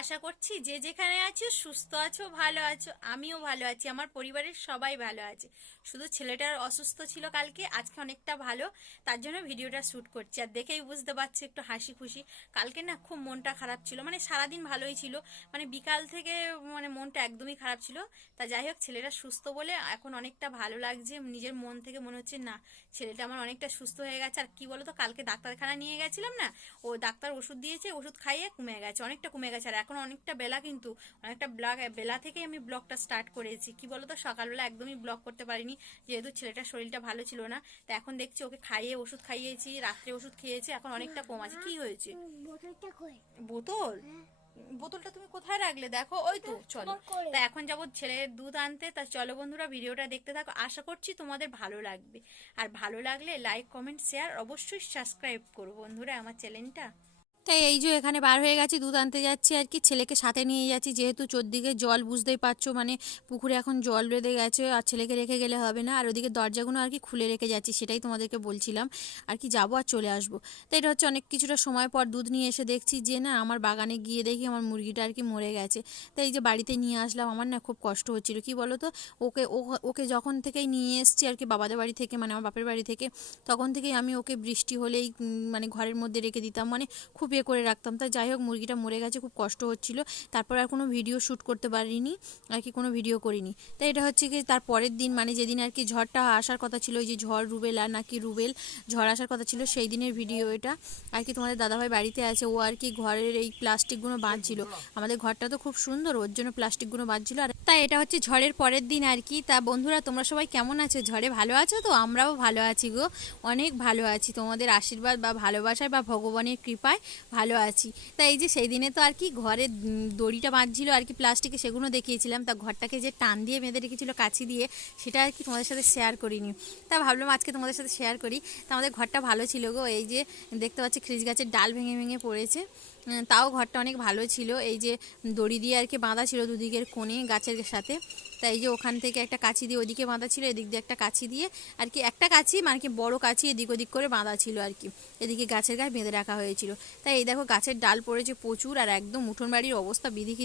আশা করছি যে যেখানে আছো সুস্থ আছো, ভালো আছো। আমিও ভালো আছি, আমার পরিবারের সবাই ভালো আছে। শুধু ছেলেটার অসুস্থ ছিল কালকে, আজকে অনেকটা ভালো। তার জন্য ভিডিওটা শ্যুট করছি, আর দেখেই বুঝতে পারছি একটু হাসি খুশি। কালকে না খুব মনটা খারাপ ছিল, মানে সারাদিন ভালোই ছিল, মানে বিকাল থেকে মানে মনটা একদমই খারাপ ছিল। তা যাই হোক, ছেলেটা সুস্থ বলে এখন অনেকটা ভালো লাগছে। নিজের মন থেকে মনে হচ্ছে না, ছেলেটা আমার অনেকটা সুস্থ হয়ে গেছে। আর কি বলতো, কালকে ডাক্তারখানা নিয়ে গেছিলাম না, ও ডাক্তার ওষুধ দিয়েছে, ওষুধ খাইয়ে কমে গেছে, অনেকটা কমে গেছে। আর এখন অনেকটা বেলা, কিন্তু অনেকটা বেলা থেকেই আমি ব্লগটা স্টার্ট করেছি। কি বলতো, সকালবেলা একদমই ব্লগ করতে পারিনি, যেহেতু ছেলেটার শরীরটা ভালো ছিল না। তা এখন দেখছি ওকে খাইয়ে ওষুধ খাইয়েছি, রাত্রে ওষুধ খেয়েছি, এখন অনেকটা কম আছে। কি হয়েছে? বোতল? বোতলটা তুমি কোথায় রাখলে? দেখো, ওই তো, চলো। তা এখন যাবো ছেলের দুধ আনতে। তা চলো বন্ধুরা, ভিডিওটা দেখতে থাকো, আশা করছি তোমাদের ভালো লাগবে। আর ভালো লাগলে লাইক, কমেন্ট, শেয়ার, অবশ্যই সাবস্ক্রাইব করো বন্ধুরা আমার চ্যানেলটা। তাই এই যে এখানে বার হয়ে গেছি, দুধ আনতে যাচ্ছি আর কি, ছেলেকে সাথে নিয়ে যাচ্ছি, যেহেতু চোদ্দিকে জল, বুঝতেই পারছো, মানে পুকুরে এখন জল বেঁধে গেছে, আর ছেলেকে রেখে গেলে হবে না। আর ওদিকে দরজাগুলো আর কি খুলে রেখে যাচ্ছি, সেটাই তোমাদেরকে বলছিলাম আর কি, যাবো আর চলে আসবো। তাই এটা হচ্ছে অনেক কিছুটা সময় পর দুধ নিয়ে এসে দেখছি যে না, আমার বাগানে গিয়ে দেখি আমার মুরগিটা আর কি মরে গেছে। তাই এই যে বাড়িতে নিয়ে আসলাম, আমার না খুব কষ্ট হচ্ছিল। কি বলো তো, ওকে ওকে যখন থেকেই নিয়ে এসছি আর কি বাবাদের বাড়ি থেকে, মানে আমার বাপের বাড়ি থেকে, তখন থেকেই আমি ওকে বৃষ্টি হলেই মানে ঘরের মধ্যে রেখে দিতাম, মানে খুব করে রাখতাম। তাই যাই হোক, মুরগিটা মরে গেছে, খুব কষ্ট হচ্ছিল। তারপর আর কোনো ভিডিও শ্যুট করতে পারিনি আর কি, কোনো ভিডিও করিনি। তাই এটা হচ্ছে কি, তার পরের দিন, মানে যেদিন আর কি ঝড়টা আসার কথা ছিল, ওই যে ঝড় রুবেল আর নাকি রুবেল ঝড় আসার কথা ছিল, সেই দিনের ভিডিও এটা আর কি। তোমাদের দাদাভাই বাড়িতে আছে, ও আর কি ঘরের এই প্লাস্টিকগুলো বাঁধছিল। আমাদের ঘরটা তো খুব সুন্দর, ওর জন্য প্লাস্টিকগুলো বাঁধছিল। আর তাই এটা হচ্ছে ঝড়ের পরের দিন আর কি। তা বন্ধুরা, তোমরা সবাই কেমন আছো? ঝড়ে ভালো আছো তো? আমরাও ভালো আছি গো, অনেক ভালো আছি। তোমাদের আশীর্বাদ বা ভালোবাসায় বা ভগবানের কৃপায় ভালো আছি। তা এই যে সেই দিনে তো আর কি ঘরে দড়িটা বাঁধছিল আর কি প্লাস্টিকে, সেগুলো দেখিয়েছিলাম। তা ঘরটাকে যে টান দিয়ে বেঁধে রেখেছিল কাছি দিয়ে, সেটা আর কি তোমাদের সাথে শেয়ার করিনি। তা ভাবলাম আজকে তোমাদের সাথে শেয়ার করি। তা আমাদের ঘরটা ভালো ছিল গো, এই যে দেখতে পাচ্ছি খিরিস গাছের ডাল ভেঙে ভেঙে পড়েছে, তাও ঘরটা অনেক ভালো ছিল। এই যে দড়ি দিয়ে আর কি বাঁধা ছিল দুদিকের কোণে গাছের সাথে। তাই যে ওখান থেকে একটা কাছি দিয়ে ওদিকে বাঁধা ছিল, এদিক দিয়ে একটা কাছি দিয়ে আর কি, একটা কাছি মানে কি বড় কাছি এদিক ওদিক করে বাঁধা ছিল আর কি, এদিকে গাছের গায়ে বেঁধে রাখা হয়েছিল। তাই এই দেখো, গাছের ডাল পড়েছে প্রচুর, আর একদম উঠোন বাড়ির অবস্থা বিধিকে